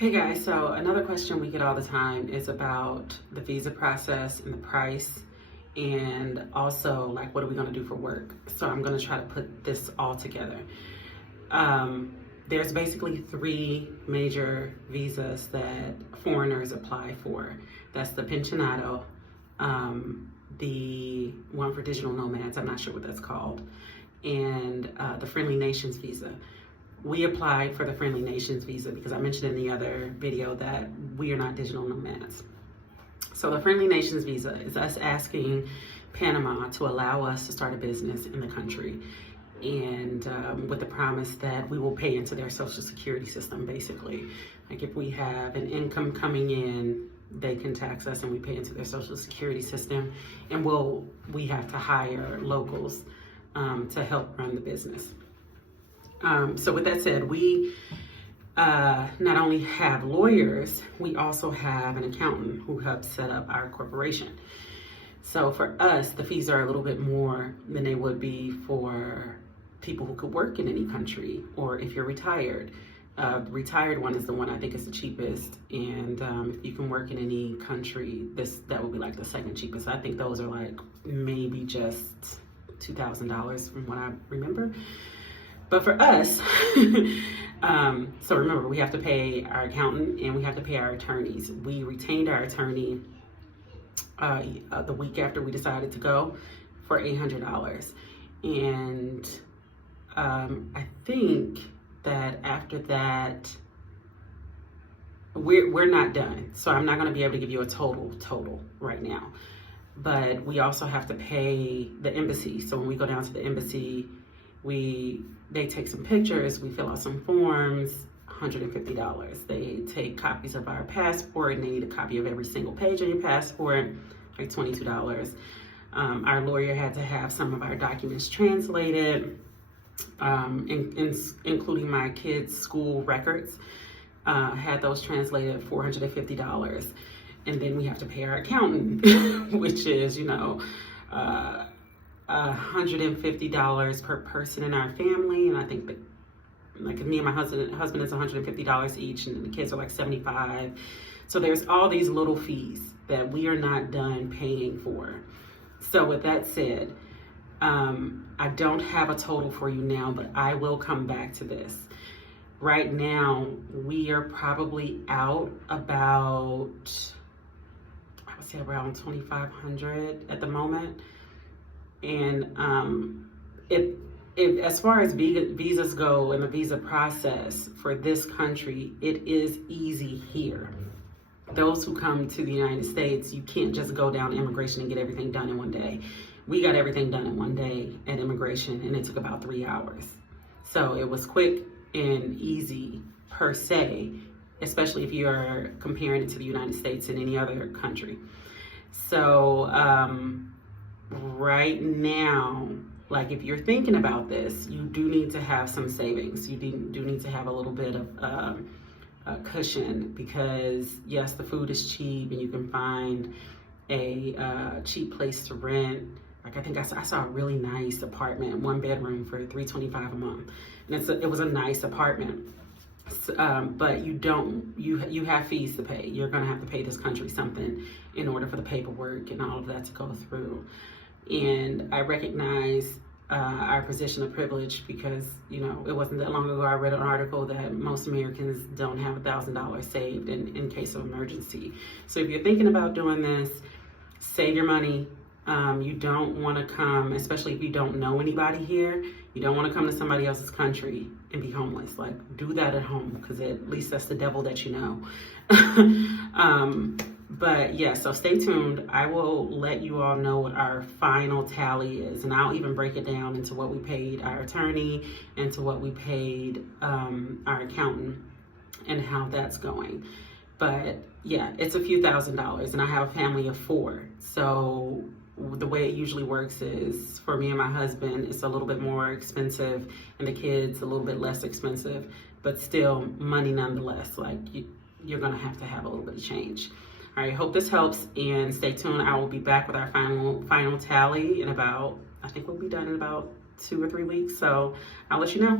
Hey guys, so another question we get all the time is about the visa process and the price, and also like what are we going to do for work. So I'm going to try to put this all together. There's basically three major visas that foreigners apply for. That's the pensionado, the one for digital nomads, I'm not sure what that's called, and the friendly nations visa. We applied for the Friendly Nations visa because I mentioned in the other video that we are not digital nomads. So the Friendly Nations visa is us asking Panama to allow us to start a business in the country, and with the promise that we will pay into their social security system, basically. Like if we have an income coming in, they can tax us and we pay into their social security system, and we have to hire locals to help run the business. So with that said, we not only have lawyers, we also have an accountant who helps set up our corporation. So for us, the fees are a little bit more than they would be for people who could work in any country, or if you're retired. The retired one is the one I think is the cheapest, and if you can work in any country, that would be like the second cheapest. I think those are like maybe just $2,000 from what I remember. But for us, so remember, we have to pay our accountant and we have to pay our attorneys. We retained our attorney the week after we decided to go for $800. And I think that after that, we're not done. So I'm not going to be able to give you a total right now. But we also have to pay the embassy. So when we go down to the embassy, they take some pictures, we fill out some forms, $150. They take copies of our passport, and they need a copy of every single page on your passport, like $22. Our lawyer had to have some of our documents translated, including my kids' school records, had those translated, $450. And then we have to pay our accountant, which is, $150 per person in our family, and I think that, like, me and my husband is $150 each, and the kids are like $75. So there's all these little fees that we are not done paying for. So with that said, I don't have a total for you now, but I will come back to this. Right now, we are probably out about, I would say around $2,500 at the moment. And as far as visas go and the visa process for this country, it is easy here. Those who come to the United States, you can't just go down immigration and get everything done in one day. We got everything done in one day at immigration, and it took about 3 hours. So it was quick and easy per se, especially if you're comparing it to the United States and any other country. So, right now, like if you're thinking about this, you do need to have some savings. You do need to have a little bit of a cushion, because yes, the food is cheap and you can find a cheap place to rent. Like I think I saw a really nice apartment, 1 bedroom for $325 a month, and it was a nice apartment. But you have fees to pay. You're gonna have to pay this country something in order for the paperwork and all of that to go through. And I recognize our position of privilege, because it wasn't that long ago I read an article that most Americans don't have $1,000 saved in case of emergency. So if you're thinking about doing this, save your money. You don't want to come, especially if you don't know anybody here, you don't want to come to somebody else's country and be homeless. Like, do that at home, because at least that's the devil that you know. But yeah, so stay tuned. I will let you all know what our final tally is, and I'll even break it down into what we paid our attorney and to what we paid our accountant and how that's going. But yeah, it's a few $1,000s, and I have a family of 4. So the way it usually works is, for me and my husband, it's a little bit more expensive, and the kids a little bit less expensive, but still money nonetheless. Like, you're gonna have to have a little bit of change. All right, hope this helps, and stay tuned. I will be back with our final tally in about, I think we'll be done in about 2 or 3 weeks. So I'll let you know.